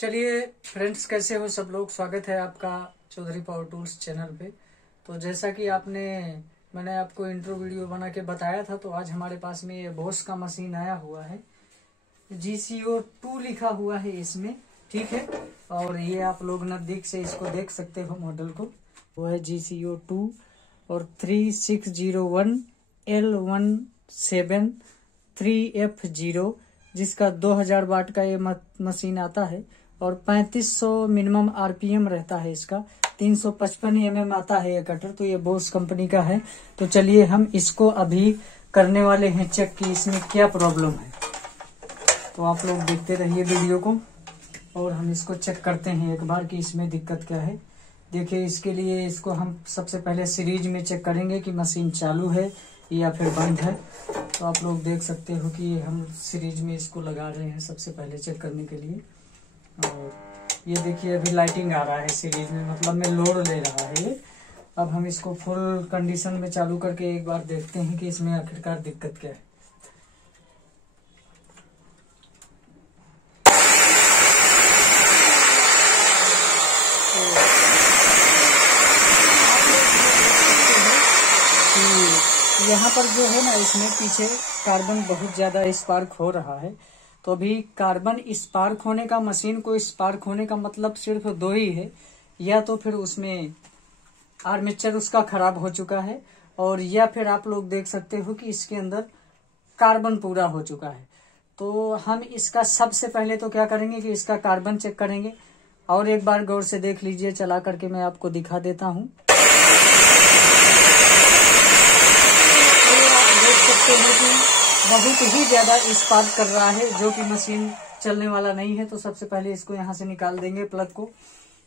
चलिए फ्रेंड्स, कैसे हो सब लोग। स्वागत है आपका चौधरी पावर टूल्स चैनल पे। तो जैसा कि मैंने आपको इंट्रो वीडियो बना के बताया था, तो आज हमारे पास में ये बोस का मशीन आया हुआ है। GCO2 लिखा हुआ है इसमें, ठीक है। और ये आप लोग नजदीक से इसको देख सकते हो, मॉडल को। वो है GCO2 और 3601 L173F0, जिसका 2000 वाट का ये मशीन आता है और 3500 मिनिमम RPM रहता है इसका। 355 mm आता है ये कटर। तो ये बोस कंपनी का है। तो चलिए हम इसको अभी करने वाले हैं चेक कि इसमें क्या प्रॉब्लम है। तो आप लोग देखते रहिए वीडियो को और हम इसको चेक करते हैं एक बार कि इसमें दिक्कत क्या है। देखिए, इसके लिए इसको हम सबसे पहले सीरीज में चेक करेंगे कि मशीन चालू है या फिर बंद है। तो आप लोग देख सकते हो कि हम सीरीज में इसको लगा रहे हैं सबसे पहले चेक करने के लिए। और ये देखिए, अभी लाइटिंग आ रहा है सीरीज में, मतलब में लोड ले रहा है ये। अब हम इसको फुल कंडीशन में चालू करके एक बार देखते हैं कि इसमें आखिरकार दिक्कत क्या है। यहाँ पर जो है ना, इसमें पीछे कार्बन बहुत ज्यादा स्पार्क हो रहा है। तो अभी कार्बन स्पार्क होने का, मशीन को स्पार्क होने का मतलब सिर्फ दो ही है। या तो फिर उसमें आर्मेचर उसका खराब हो चुका है, और या फिर आप लोग देख सकते हो कि इसके अंदर कार्बन पूरा हो चुका है। तो हम इसका सबसे पहले तो क्या करेंगे कि इसका कार्बन चेक करेंगे। और एक बार गौर से देख लीजिए, चला करके मैं आपको दिखा देता हूँ। बहुत ही ज्यादा स्पार्क कर रहा है, जो कि मशीन चलने वाला नहीं है। तो सबसे पहले इसको यहाँ से निकाल देंगे प्लग को।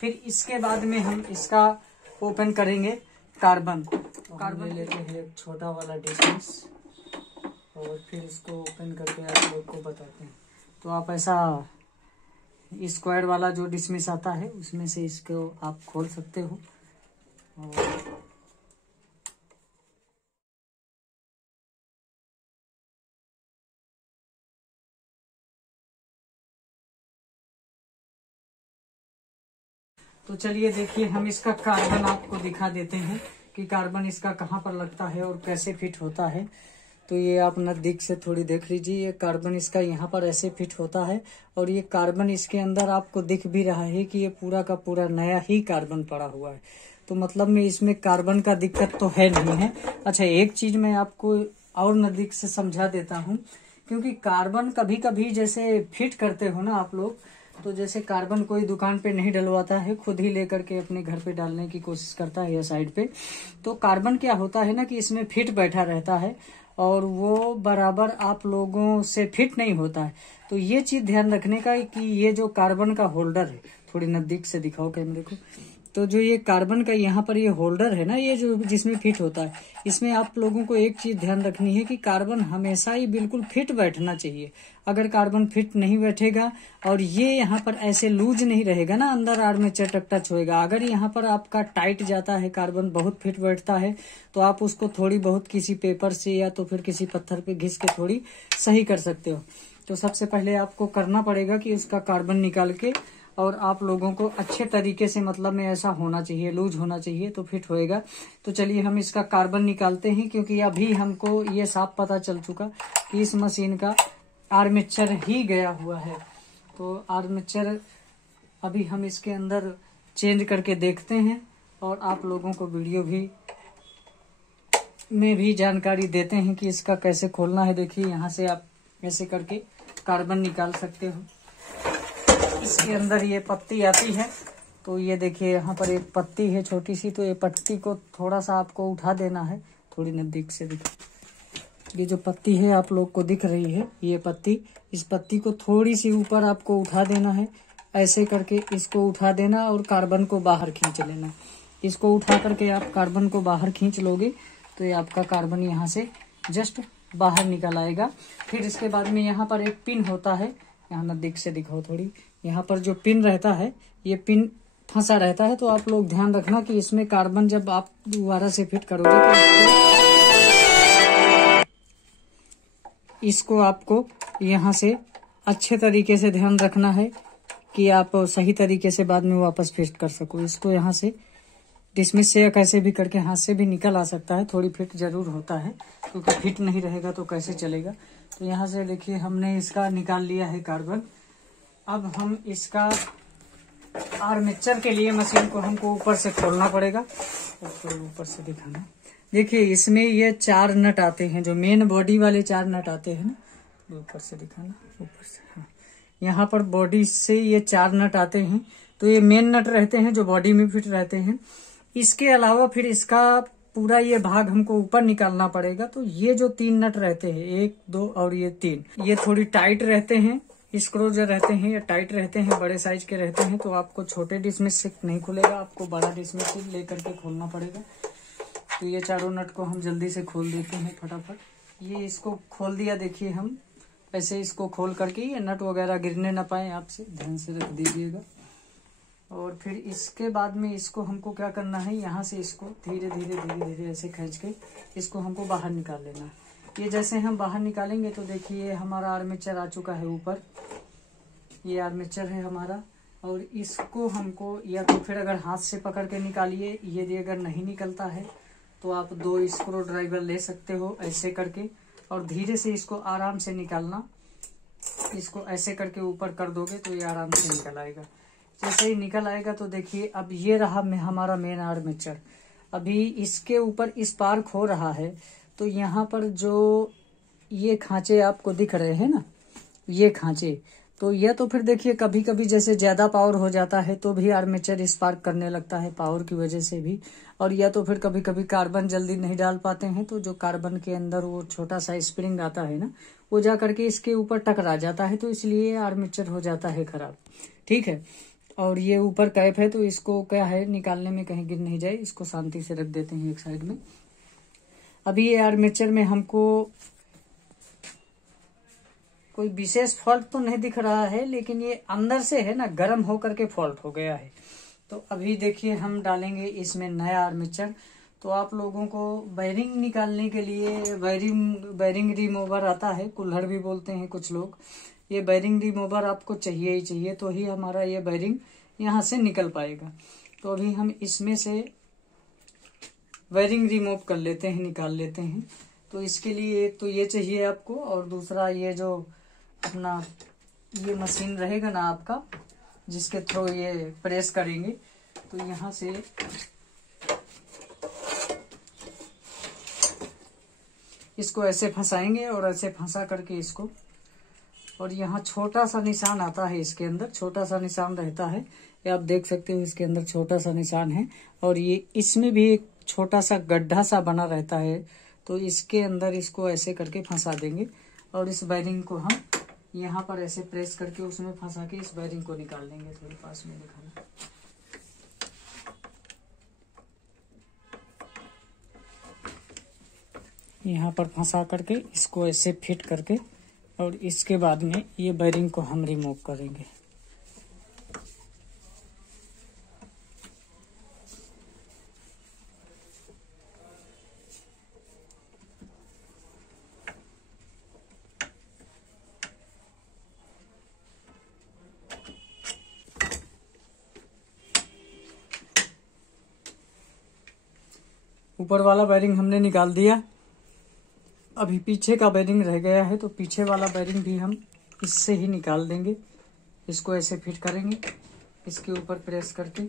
फिर इसके बाद में हम इसका ओपन करेंगे कार्बन। कार्बन ले लेते हैं एक छोटा वाला डिस्मिस और फिर इसको ओपन करके आप लोग को बताते हैं। तो आप ऐसा स्क्वायर वाला जो डिस्मिस आता है उसमें से इसको आप खोल सकते हो। और तो चलिए देखिए, हम इसका कार्बन आपको दिखा देते हैं कि कार्बन इसका कहाँ पर लगता है और कैसे फिट होता है। तो ये आप नजदीक से थोड़ी देख लीजिए, ये कार्बन इसका यहाँ पर ऐसे फिट होता है। और ये कार्बन इसके अंदर आपको दिख भी रहा है कि ये पूरा का पूरा नया ही कार्बन पड़ा हुआ है। तो मतलब में इसमें कार्बन का दिक्कत तो है नहीं है। अच्छा, एक चीज मैं आपको और नजदीक से समझा देता हूँ, क्योंकि कार्बन कभी कभी जैसे फिट करते हो ना आप लोग, तो जैसे कार्बन कोई दुकान पे नहीं डलवाता है, खुद ही लेकर के अपने घर पे डालने की कोशिश करता है या साइड पे। तो कार्बन क्या होता है ना कि इसमें फिट बैठा रहता है और वो बराबर आप लोगों से फिट नहीं होता है। तो ये चीज ध्यान रखने का कि ये जो कार्बन का होल्डर है, थोड़ी नजदीक से दिखाओ कैमरे को। तो जो ये कार्बन का यहाँ पर ये होल्डर है ना, ये जो जिसमें फिट होता है, इसमें आप लोगों को एक चीज ध्यान रखनी है कि कार्बन हमेशा ही बिल्कुल फिट बैठना चाहिए। अगर कार्बन फिट नहीं बैठेगा और ये यहाँ पर ऐसे लूज नहीं रहेगा ना, अंदर आर्मेचर टच होएगा। अगर यहाँ पर आपका टाइट जाता है, कार्बन बहुत फिट बैठता है, तो आप उसको थोड़ी बहुत किसी पेपर से या तो फिर किसी पत्थर पे घिस के थोड़ी सही कर सकते हो। तो सबसे पहले आपको करना पड़ेगा कि उसका कार्बन निकाल के, और आप लोगों को अच्छे तरीके से, मतलब में ऐसा होना चाहिए, लूज होना चाहिए, तो फिट होएगा। तो चलिए हम इसका कार्बन निकालते हैं, क्योंकि अभी हमको ये साफ पता चल चुका कि इस मशीन का आर्मेचर ही गया हुआ है। तो आर्मेचर अभी हम इसके अंदर चेंज करके देखते हैं और आप लोगों को वीडियो में भी जानकारी देते हैं कि इसका कैसे खोलना है। देखिए, यहाँ से आप ऐसे करके कार्बन निकाल सकते हो। इसके अंदर ये पत्ती आती है। तो ये देखिए, यहाँ पर एक पत्ती है छोटी सी। तो ये पत्ती को थोड़ा सा आपको उठा देना है। थोड़ी नजदीक से देखिए, ये जो पत्ती है आप लोग को दिख रही है, ये पत्ती, इस पत्ती को थोड़ी सी ऊपर आपको उठा देना है। ऐसे करके इसको उठा देना और कार्बन को बाहर खींच लेना। इसको उठा करके आप कार्बन को बाहर खींच लोगे तो ये आपका कार्बन यहाँ से जस्ट बाहर निकल आएगा। फिर इसके बाद में यहाँ पर एक पिन होता है, यहाँ नजदीक से दिखाओ थोड़ी। यहाँ पर जो पिन रहता है, ये पिन फंसा रहता है। तो आप लोग ध्यान रखना कि इसमें कार्बन जब आप दोबारा से फिट करोगे तो इसको आपको यहाँ से अच्छे तरीके से ध्यान रखना है कि आप सही तरीके से बाद में वापस फिट कर सको। इसको यहाँ से डिसमिस से या कैसे भी करके हाथ से भी निकल आ सकता है, थोड़ी फिट जरूर होता है, क्योंकि फिट नहीं रहेगा तो कैसे चलेगा। तो यहाँ से देखिए हमने इसका निकाल लिया है कार्बन। अब हम इसका आर्मेचर के लिए मशीन को हमको ऊपर से खोलना पड़ेगा। ऊपर से दिखाना, देखिए इसमें ये 4 नट आते हैं, जो मेन बॉडी वाले 4 नट आते हैं ना, ऊपर से दिखाना, ऊपर से, हाँ, यहाँ पर बॉडी से ये 4 नट आते हैं। तो ये मेन नट रहते हैं जो बॉडी में फिट रहते हैं। इसके अलावा फिर इसका पूरा ये भाग हमको ऊपर निकालना पड़ेगा। तो ये जो 3 नट रहते हैं, 1, 2 और ये 3, ये थोड़ी टाइट रहते हैं। स्क्रू जो रहते हैं ये टाइट रहते हैं, बड़े साइज के रहते हैं। तो आपको छोटे डिसमिस से नहीं खुलेगा, आपको बड़ा डिसमिस से लेकर के खोलना पड़ेगा। तो ये चारों नट को हम जल्दी से खोल देते हैं फटाफट। ये इसको खोल दिया, देखिए हम ऐसे इसको खोल करके, ये नट वगैरह गिरने ना पाए, आपसे ध्यान से रख दीजिएगा। और फिर इसके बाद में इसको हमको क्या करना है, यहाँ से इसको धीरे धीरे धीरे धीरे ऐसे खींच के इसको हमको बाहर निकाल लेना है। ये जैसे हम बाहर निकालेंगे तो देखिए हमारा आर्मेचर आ चुका है ऊपर, ये आर्मेचर है हमारा। और इसको हमको या तो फिर अगर हाथ से पकड़ के निकालिए, यदि अगर नहीं निकलता है तो आप 2 स्क्रू ड्राइवर ले सकते हो ऐसे करके, और धीरे से इसको आराम से निकालना। इसको ऐसे करके ऊपर कर दोगे तो ये आराम से निकल आएगा। जैसे ही निकल आएगा तो देखिए अब ये रहा हमारा मेन आर्मेचर। अभी इसके ऊपर स्पार्क हो रहा है, तो यहाँ पर जो ये खांचे आपको दिख रहे हैं ना, ये खांचे, तो यह तो फिर देखिए कभी कभी जैसे ज्यादा पावर हो जाता है तो भी आर्मेचर स्पार्क करने लगता है पावर की वजह से भी। और या तो फिर कभी कभी कार्बन जल्दी नहीं डाल पाते हैं, तो जो कार्बन के अंदर वो छोटा सा स्प्रिंग आता है ना, वो जा करके इसके ऊपर टकरा जाता है, तो इसलिए आर्मेचर हो जाता है खराब। ठीक है, और ये ऊपर कैप है तो इसको क्या है, निकालने में कहीं गिर नहीं जाए, इसको शांति से रख देते हैं एक साइड में। अभी ये आर्मेचर में हमको कोई विशेष फॉल्ट तो नहीं दिख रहा है, लेकिन ये अंदर से है ना गर्म होकर के फॉल्ट हो गया है। तो अभी देखिए हम डालेंगे इसमें नया आर्मेचर। तो आप लोगों को बैरिंग निकालने के लिए बैरिंग रिमूवर आता है, कुल्हड़ भी बोलते हैं कुछ लोग। ये बैरिंग रिमूवर आपको चाहिए ही चाहिए, तो ही हमारा ये बैरिंग यहाँ से निकल पाएगा। तो अभी हम इसमें से बैरिंग रिमूव कर लेते हैं, निकाल लेते हैं। तो इसके लिए एक तो ये चाहिए आपको, और दूसरा ये जो अपना ये मशीन रहेगा ना आपका, जिसके थ्रू ये प्रेस करेंगे, तो यहाँ से इसको ऐसे फंसाएंगे और ऐसे फंसा करके इसको, और यहाँ छोटा सा निशान आता है, इसके अंदर छोटा सा निशान रहता है, ये आप देख सकते हो, इसके अंदर छोटा सा निशान है। और ये इसमें भी एक छोटा सा गड्ढा सा बना रहता है, तो इसके अंदर इसको ऐसे करके फंसा देंगे, और इस बैरिंग को हम यहाँ पर ऐसे प्रेस करके उसमें फंसा के इस बैरिंग को निकाल लेंगे। थोड़ी पास में दिखाना, यहाँ पर फंसा करके इसको ऐसे फिट करके, और इसके बाद में ये बैरिंग को हम रिमूव करेंगे। ऊपर वाला बैरिंग हमने निकाल दिया, अभी पीछे का बैरिंग रह गया है, तो पीछे वाला बैरिंग भी हम इससे ही निकाल देंगे। इसको ऐसे फिट करेंगे, इसके ऊपर प्रेस करके।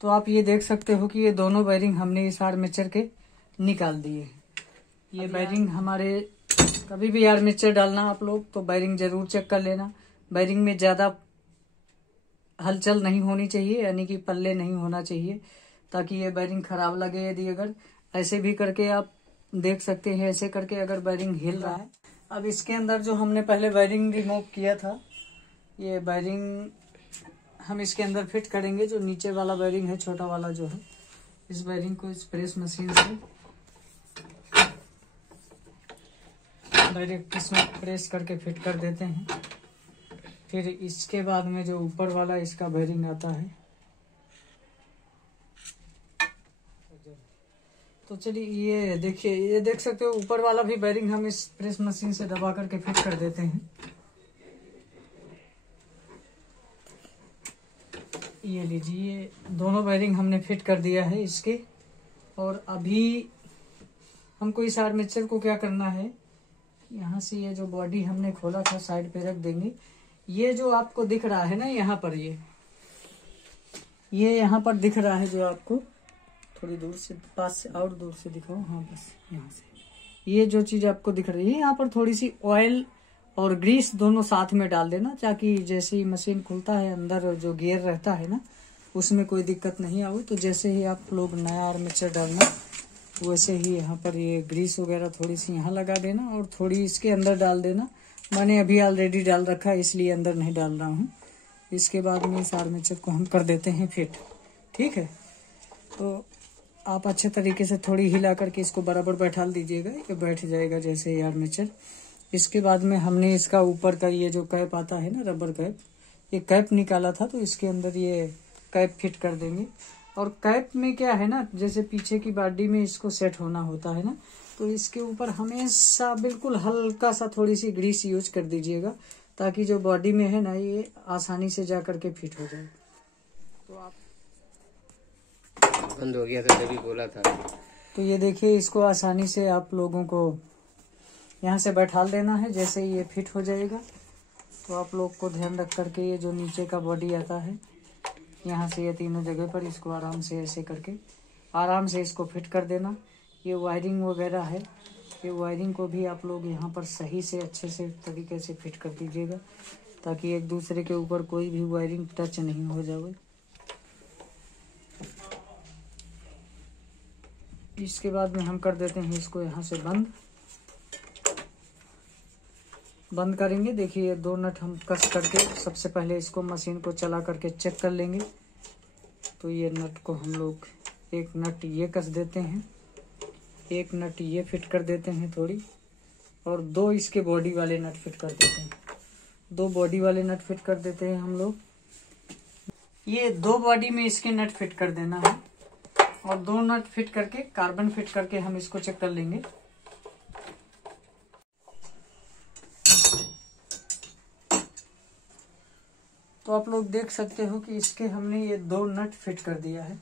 तो आप ये देख सकते हो कि ये दोनों बैरिंग हमने इस आर्मेचर के निकाल दिए हैं। ये बैरिंग हमारे, कभी भी आर्मेचर डालना आप लोग तो बैरिंग जरूर चेक कर लेना। बैरिंग में ज्यादा हलचल नहीं होनी चाहिए, यानी कि पल्ले नहीं होना चाहिए, ताकि ये बैरिंग खराब लगे। यदि अगर ऐसे भी करके आप देख सकते हैं, ऐसे करके अगर बैरिंग हिल रहा है। अब इसके अंदर जो हमने पहले बैरिंग रिमूव किया था, ये बैरिंग हम इसके अंदर फिट करेंगे। जो नीचे वाला बैरिंग है, छोटा वाला जो है, इस बैरिंग को इस प्रेस मशीन से डायरेक्ट इसमें प्रेस करके फिट कर देते हैं। फिर इसके बाद में जो ऊपर वाला इसका बेरिंग आता है, तो चलिए ये देखिए, ये देख सकते हो ऊपर वाला भी बेरिंग हम इस प्रेस मशीन से दबा करके फिट कर देते हैं। ये लीजिए, दोनों बेरिंग हमने फिट कर दिया है इसके। और अभी हमको इस आर्मेचर को क्या करना है, यहाँ से ये जो बॉडी हमने खोला था साइड पे रख देंगे। ये जो आपको दिख रहा है ना यहाँ पर, ये यहाँ पर दिख रहा है जो आपको, थोड़ी दूर से, पास से और दूर से दिखाओ, हाँ बस यहाँ से, ये जो चीज आपको दिख रही है यहाँ पर थोड़ी सी ऑयल और ग्रीस दोनों साथ में डाल देना, ताकि जैसे ही मशीन खुलता है अंदर जो गियर रहता है ना उसमें कोई दिक्कत नहीं आवे। तो जैसे ही आप लोग नया आर्मेचर डालना वैसे ही यहाँ पर ये ग्रीस वगैरह थोड़ी सी यहाँ लगा देना और थोड़ी इसके अंदर डाल देना। मैंने अभी ऑलरेडी डाल रखा है इसलिए अंदर नहीं डाल रहा हूँ। इसके बाद में इस आर्मेचर को हम कर देते हैं फिट। ठीक है, तो आप अच्छे तरीके से थोड़ी हिला करके इसको बराबर बैठा दीजिएगा, ये बैठ जाएगा जैसे ये आर्मेचर। इसके बाद में हमने इसका ऊपर का ये जो कैप आता है ना, रबर कैप, ये कैप निकाला था तो इसके अंदर ये कैप फिट कर देंगे। और कैप में क्या है ना, जैसे पीछे की बॉडी में इसको सेट होना होता है ना, तो इसके ऊपर हमेशा बिल्कुल हल्का सा थोड़ी सी ग्रीस यूज कर दीजिएगा, ताकि जो बॉडी में है ना ये आसानी से जा करके फिट हो जाए। तो आप बंद हो गया था तभी बोला था। तो ये देखिए, इसको आसानी से आप लोगों को यहाँ से बैठा देना है। जैसे ही ये फिट हो जाएगा तो आप लोग को ध्यान रख करके ये जो नीचे का बॉडी आता है यहाँ से ये तीनों जगह पर इसको आराम से ऐसे करके आराम से इसको फिट कर देना। ये वायरिंग वगैरह है, ये वायरिंग को भी आप लोग यहाँ पर सही से अच्छे से तरीके से फिट कर दीजिएगा, ताकि एक दूसरे के ऊपर कोई भी वायरिंग टच नहीं हो जाए। इसके बाद में हम कर देते हैं इसको यहाँ से बंद करेंगे। देखिए, दो नट हम कस करके सबसे पहले इसको मशीन को चला करके चेक कर लेंगे। तो ये नट को हम लोग, एक नट ये कस देते हैं, एक नट ये फिट कर देते हैं थोड़ी, और दो इसके बॉडी वाले नट फिट कर देते हैं। दो बॉडी वाले नट फिट कर देते हैं हम लोग। ये दो बॉडी में इसके नट फिट कर देना है, और दो नट फिट करके कार्बन फिट करके हम इसको चेक कर लेंगे। तो आप लोग देख सकते हो कि इसके हमने ये दो नट फिट कर दिया है।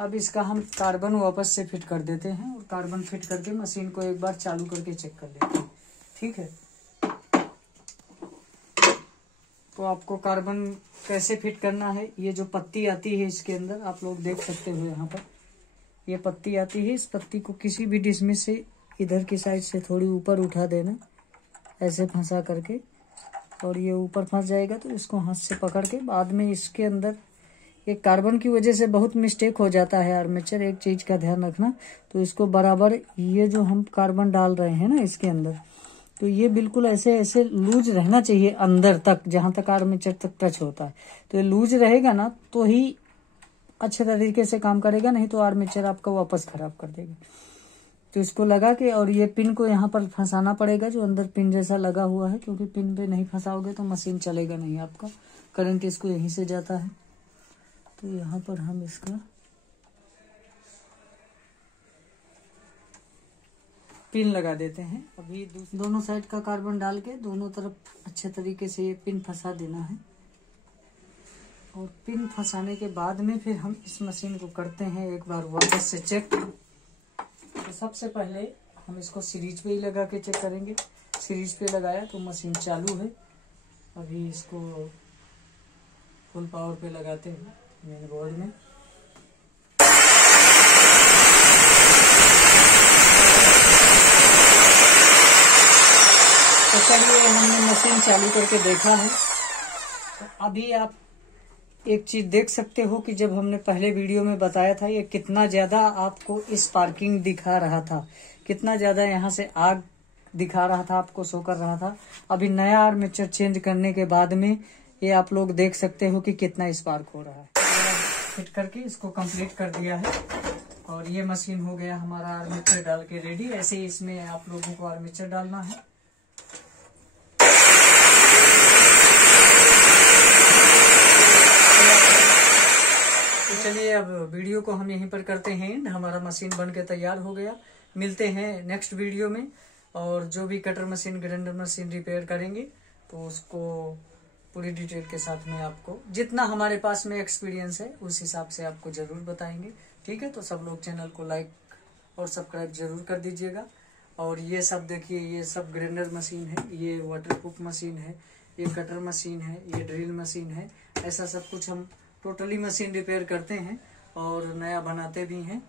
अब इसका हम कार्बन वापस से फिट कर देते हैं, और कार्बन फिट करके मशीन को एक बार चालू करके चेक कर लेते हैं। ठीक है, तो आपको कार्बन कैसे फिट करना है, ये जो पत्ती आती है इसके अंदर आप लोग देख सकते हो, यहाँ पर ये पत्ती आती है। इस पत्ती को किसी भी डिश से इधर की साइड से थोड़ी ऊपर उठा देना, ऐसे फंसा करके, और ये ऊपर फंस जाएगा तो इसको हाथ से पकड़ के बाद में इसके अंदर, ये कार्बन की वजह से बहुत मिस्टेक हो जाता है आर्मेचर, एक चीज का ध्यान रखना। तो इसको बराबर, ये जो हम कार्बन डाल रहे हैं ना इसके अंदर, तो ये बिल्कुल ऐसे ऐसे लूज रहना चाहिए अंदर तक, जहां तक आर्मेचर तक टच होता है। तो ये लूज रहेगा ना तो ही अच्छे तरीके से काम करेगा, नहीं तो आर्मेचर आपका वापस खराब कर देगा। तो इसको लगा के, और ये पिन को यहाँ पर फंसाना पड़ेगा जो अंदर पिन जैसा लगा हुआ है, क्योंकि पिन पे नहीं फंसाओगे तो मशीन चलेगा नहीं आपका, करंट इसको यहीं से जाता है। तो यहाँ पर हम इसका पिन लगा देते हैं। अभी दोनों साइड का कार्बन डाल के दोनों तरफ अच्छे तरीके से ये पिन फंसा देना है, और पिन फंसाने के बाद में फिर हम इस मशीन को करते हैं एक बार वापस से चेक। तो सबसे पहले हम इसको सीरीज पे ही लगा के चेक करेंगे। सीरीज पे लगाया तो मशीन चालू है। अभी इसको फुल पावर पे लगाते हैं मेन बोर्ड में। तो चलिए, हमने मशीन चालू करके देखा है। तो अभी आप एक चीज देख सकते हो कि जब हमने पहले वीडियो में बताया था ये कितना ज्यादा आपको स्पार्किंग दिखा रहा था, कितना ज्यादा यहाँ से आग दिखा रहा था, आपको शो कर रहा था। अभी नया आर्मेचर चेंज करने के बाद में ये आप लोग देख सकते हो कि कितना स्पार्क हो रहा है। फिट करके इसको कंप्लीट कर दिया है। और ये मशीन हो गया हमारा आर्मेचर डाल के रेडी। ऐसे ही इसमें आप लोगों को आर्मेचर डालना है। तो चलिए अब वीडियो को हम यहीं पर करते हैं एंड। हमारा मशीन बन के तैयार हो गया। मिलते हैं नेक्स्ट वीडियो में। और जो भी cutter machine, grinder machine repair करेंगे तो उसको पूरी डिटेल के साथ में आपको जितना हमारे पास में एक्सपीरियंस है उस हिसाब से आपको जरूर बताएंगे। ठीक है, तो सब लोग चैनल को लाइक और सब्सक्राइब जरूर कर दीजिएगा। और ये सब देखिए, ये सब ग्राइंडर मशीन है, ये वाटरप्रूफ मशीन है, ये कटर मशीन है, ये ड्रिल मशीन है। ऐसा सब कुछ हम टोटली मशीन रिपेयर करते हैं और नया बनाते भी हैं।